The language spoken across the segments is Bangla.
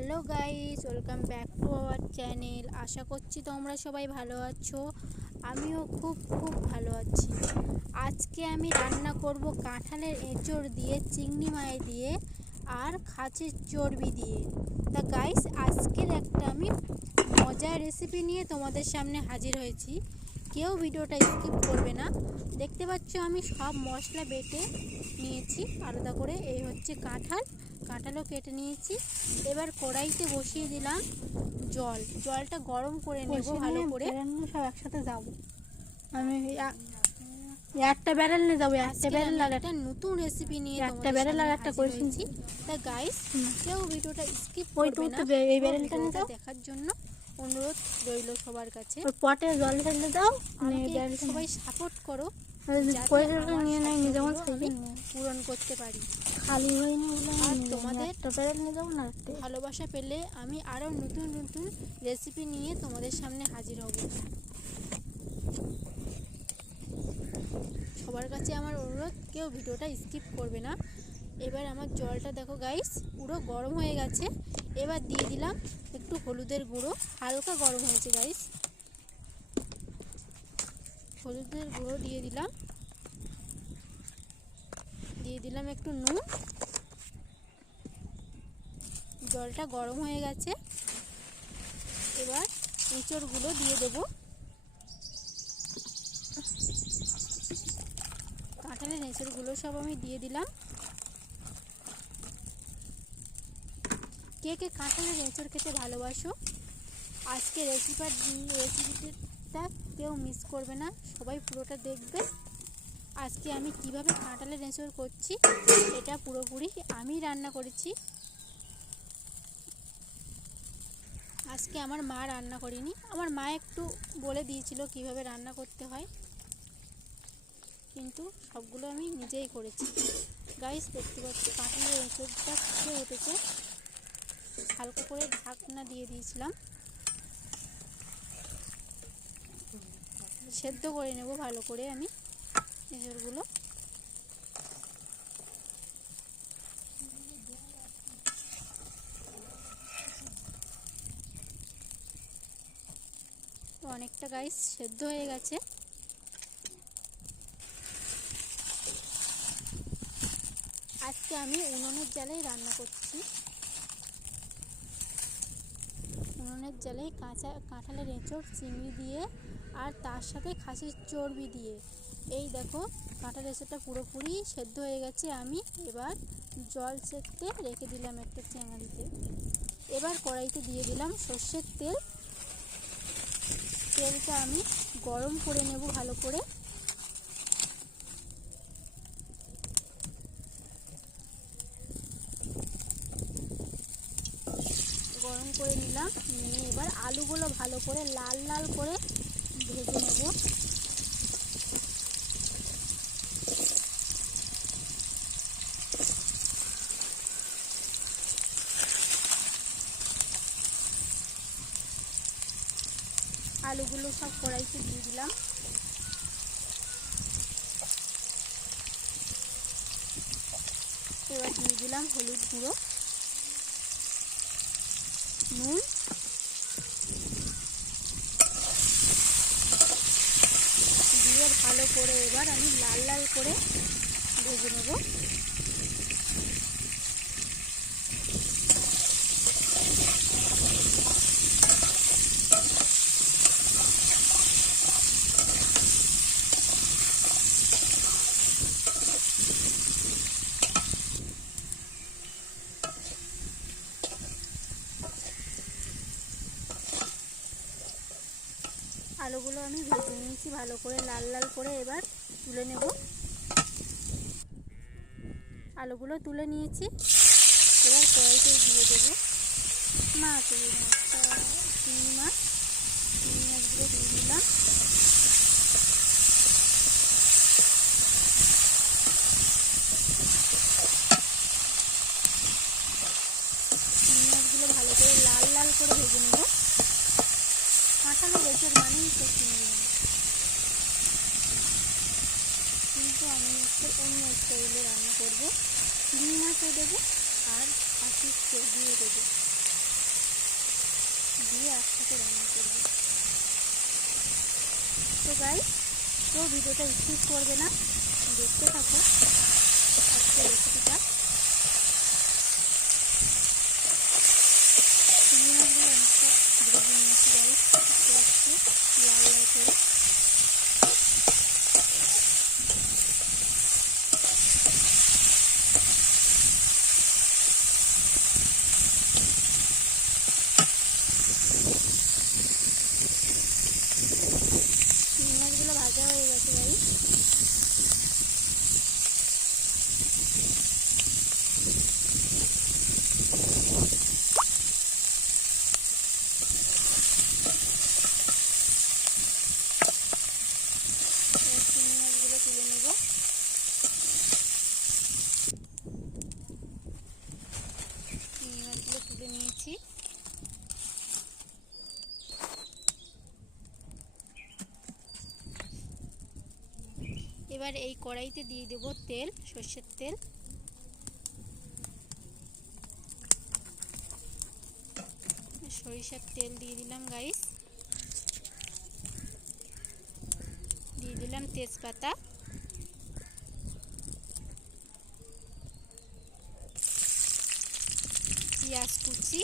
Hello guys, welcome back to our channel. আশা করছি তোমরা সবাই ভালো আছো। আমিও খুব খুব ভালো আছি। আজকে আমি রান্না করব কাঁঠালের এঁচড় দিয়ে, চিংড়ি মাছ দিয়ে আর খাঁচের চর্বি দিয়ে। তা গাইস, আজকের একটা আমি মজার রেসিপি নিয়ে তোমাদের সামনে হাজির হয়েছি। কেউ ভিডিওটা স্কিপ করবে না। দেখতে পাচ্ছ আমি সব মশলা বেটে নিয়েছি আলাদা করে। এই হচ্ছে কাঁঠাল কাঁঠালও কেটে নিয়েছি। এবার কড়াইতে বসিয়ে দিলাম জল। জলটা গরম করে নেব ভালো করে। সব একসাথে যাব। আমি একটা ব্যারেল নিয়ে যাব একটা ব্যারেল লাগা একটা নতুন রেসিপি নিয়ে একটা ব্যারেল আর একটা করে হয়েছি। তা গাইস কেউ ভিডিওটা স্কিপ করবে না। এই ব্যারেলটা নিয়ে। দেখার জন্য। অনুরোধ রইল সবার কাছে। পটে জল ঢেলে দাও সবাই সাপোর্ট করো যাতে করে আমার নিয়ে নেয় নিয়ে যেমন পূরণ করতে পারি। খালি হয়নি আর তোমাদের নিয়ে যাব না ভালোবাসা পেলে আমি আরও নতুন নতুন রেসিপি নিয়ে তোমাদের সামনে হাজির হব। সবার কাছে আমার অনুরোধ কেউ ভিডিওটা স্কিপ করবে না। এবার আমার জলটা দেখো গাইস পুরো গরম হয়ে গেছে। এবার দিয়ে দিলাম একটু হলুদের গুঁড়ো, হালকা গরম হয়েছে গাইস হলুদের গুঁড়ো দিয়ে দিলাম। দিয়ে দিলাম একটু নুন। জলটা গরম হয়ে গেছে। এবার এঁচড়গুলো দিয়ে দেব। কাঁঠালের এঁচড়গুলো সব আমি দিয়ে দিলাম। কে কে কাঁঠালের এঁচড় খেতে ভালোবাসো? আজকে রেসিপার রেসিপিটা কেউ মিস করবে না। সবাই পুরোটা দেখবে। আজকে আমি কীভাবে কাঁঠালের এঁচড় করছি, এটা পুরোপুরি আমি রান্না করেছি। আজকে আমার মা রান্না করিনি। আমার মা একটু বলে দিয়েছিল কীভাবে রান্না করতে হয়। কিন্তু সবগুলো আমি নিজেই করেছি। গাইস দেখতে পাচ্ছি, কাঁঠালের এঁচড়টা ফুটে উঠেছে। হালকা করে ঢাকনা দিয়ে দিয়েছিলাম। সেদ্ধ করে নেব ভালো করে আমি এঁচড়গুলো। অনেকটা গাইস সেদ্ধ হয়ে গেছে। আজকে আমি উনুনের জালেই রান্না করছি। উনুনের জলে কাঁচা কাঁঠালের এঁচড়, চিংড়ি দিয়ে আর তার সাথে খাসির চর্বি দিয়ে। এই দেখো কাঁঠাল এঁচড়টা পুরোপুরি সেদ্ধ হয়ে গেছে। আমি এবার জল সেঁকতে রেখে দিলাম একটা চ্যাঙালিতে এবার কড়াইতে দিয়ে দিলাম সর্ষের তেল। তেলটা আমি গরম করে নেব ভালো করে গরম করে নিলাম। নিয়ে এবার আলুগুলো ভালো করে লাল লাল করে ভেজে নেব। আলুগুলো সব কড়াইতে দিয়ে দিলাম। এবার দিয়ে দিলাম হলুদ গুঁড়ো নুন দিয়ে ভালো করে এবার আমি লাল লাল করে ভেজে নেব। আলুগুলো আমি ভেজে নিয়েছি ভালো করে, লাল লাল করে এবার তুলে নেব। আলুগুলো তুলে নিয়েছি, এবার কড়াইতে দিয়ে দেবো। মাছ মাছটা চিংড়ি মাছ, চিংড়ি মাছগুলো দিয়ে দিলাম। চিংড়ি মাছগুলো ভালো করে লাল লাল করে ভেজে নেব। কাঁঠালের এঁচড় মানেই তো কিন্তু আমি একটু অন্য স্টাইলে রান্না করব। চিংড়ি মাছও দেবো আর খাসির চর্বিও দেবো। দিয়ে একসাথে রান্না করব। তো গাই তো ভিডিওটা স্কিপ করবে না। দেখতে থাকো আজকে রেসিপিটা চিংড়ি মাছগুলো অনেকটা ভেজে নিয়েছি গাইস একটু একটু লাল লাল করে চিংড়ি মাছগুলো ভাজা হয়ে গেছে গাইস এবার চিংড়ি মাছগুলো তুলে নেব চিংড়ি মাছগুলো তুলে নিয়েছি এবার এই কড়াইতে দিয়ে দেব তেল, সর্ষের তেল। সরিষার তেল দিয়ে দিলাম গাইস দিয়ে দিলাম তেজপাতা। পেঁয়াজ কুচি।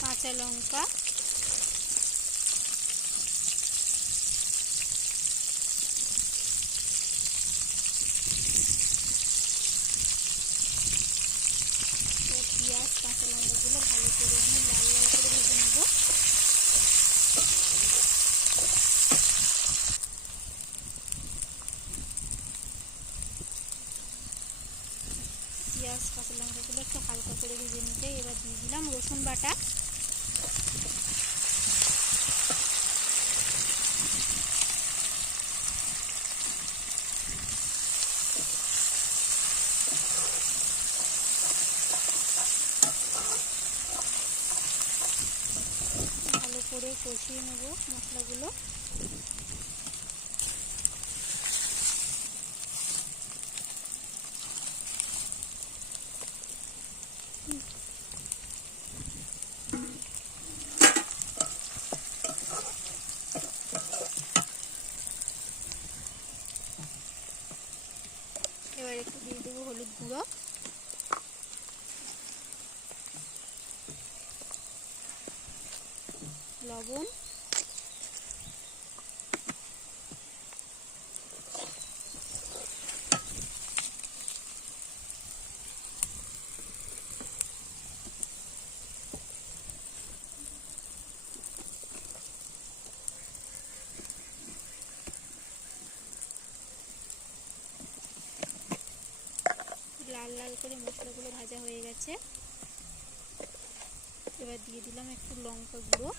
কাঁচা লঙ্কা ও পেঁয়াজ কাঁচা লঙ্কাগুলো ভালো করে আমি লাল লাল করে ভেজে নেব পেঁয়াজ কাঁচা লঙ্কাগুলো একটু হালকা করে ভেজে নিতে, এবার দিয়ে দিলাম রসুন বাটা। ভালো করে কষিয়ে নেব মশলাগুলো এবার একটু দিয়ে দেবো হলুদ গুঁড়ো লবণ। লাল লাল করে মশলাগুলো ভাজা হয়ে গেছে। এবার দিয়ে দিলাম একটু লঙ্কা গুঁড়ো।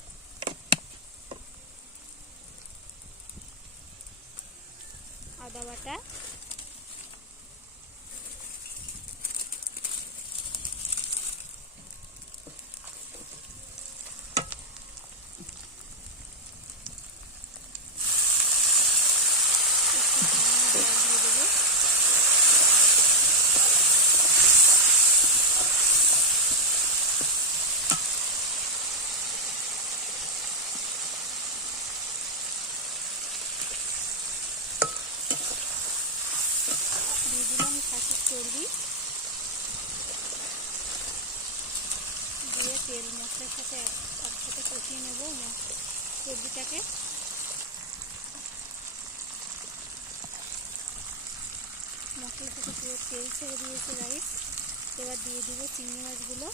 আদা একটু সামান্য জল দিয়ে দেবো দিয়ে দিলাম খাসির চর্বি দিয়ে তেল, মশলার সাথে একসাথে কষিয়ে নেব সবজিটাকে। মশলা থেকে পুরো তেল ছেড়ে দিয়েছে রাইস এবার দিয়ে দিব চিংড়ি মাছগুলো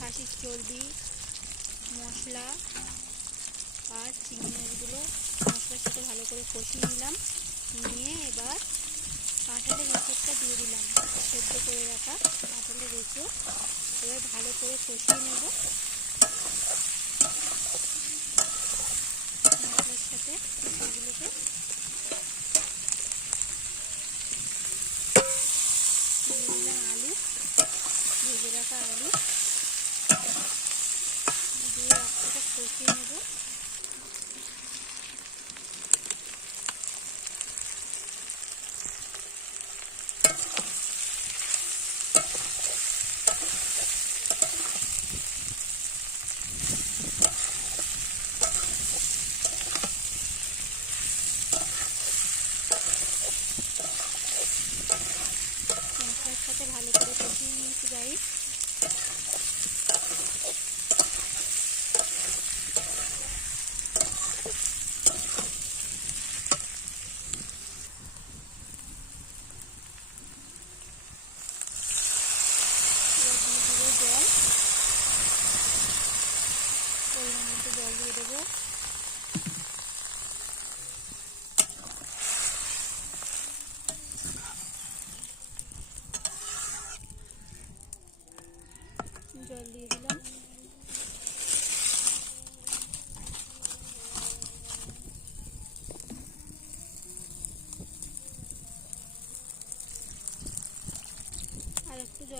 খাসির চর্বি, মশলা আর চিংড়ি মাছগুলো মশলার সাথে ভালো করে কষিয়ে নিলাম। নিয়ে এবার কাঁঠালের রেচুরটা দিয়ে দিলাম। সেদ্ধ করে রাখা কাঁঠালের রেচুর এবার ভালো করে কষিয়ে নেব।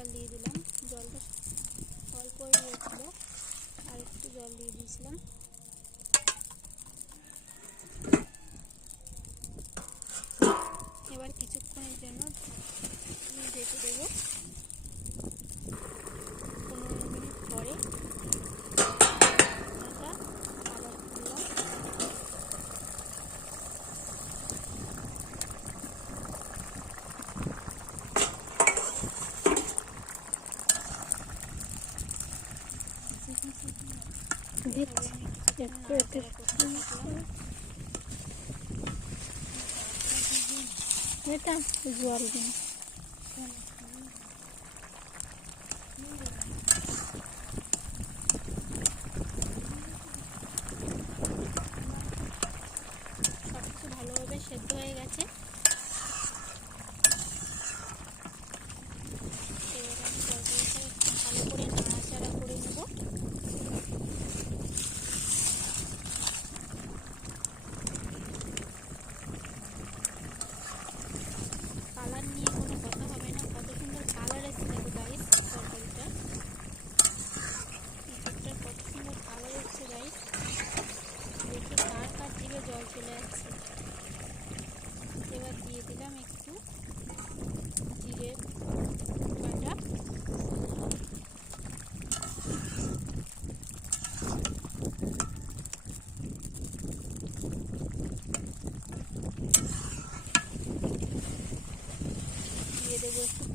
জল দিয়ে দিলাম। জলটা অল্প হয়ে হয়েছিল আর একটু জল দিয়ে দিয়েছিলাম। Ну, Это там згордимо.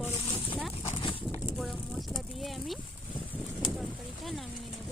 গরম মশলা গরম মশলা দিয়ে আমি তরকারিটা নামিয়ে নেব।